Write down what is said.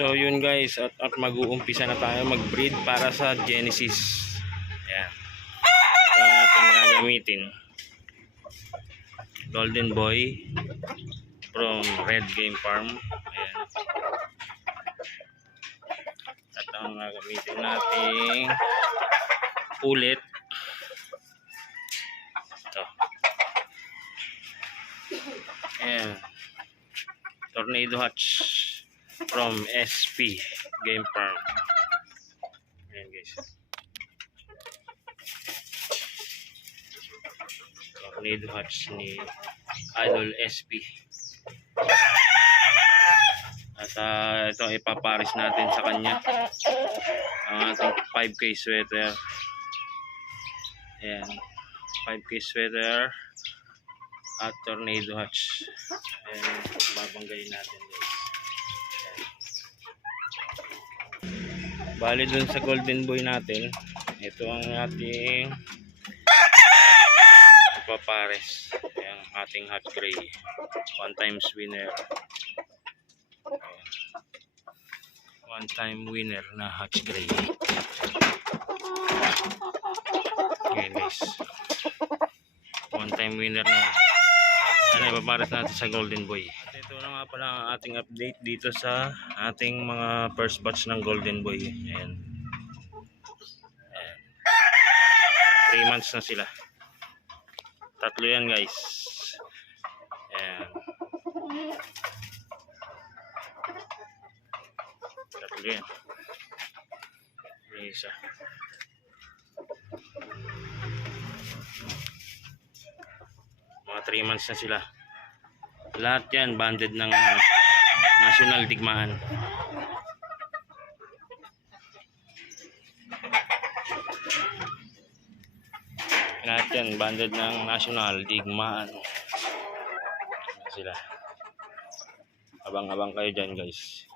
So yun guys, at mag-uumpisa na tayo mag-breed para sa Genesis. Ayan. Ito ang ating gagamitin. Golden Boy from Red Game Farm. Ayan. At ang gagamitin nating ulit. Ito. Ayan. Tornado Hatch from SP Game Farm. Ayan guys. Tornado Hatch ni Idol SP. At ito ipaparis natin sa kanya ang ating 5K sweater. Ayan. 5K sweater at Tornado Hatch. Ayan, babanggayin natin guys. Bali dun sa Golden Boy natin, ito ang ating ipapares. Ayan, ating hot gray. 1 times winner. Ayan. 1 time winner na hot gray. Ayan guys. 1 time winner na. Ano ipapares natin sa Golden Boy. At ito na nga pala ang ating update dito sa ating mga first batch ng Golden Boy. Ayan. Ayan. 3 months na sila. Tatlo yan guys. Ayan. Tatlo yan. Isa. Mga 3 months na sila. Lahat yan banded ng National Digmaan. Lahat yan banded ng National Digmaan. Sila. Abang-abang kayo dyan guys.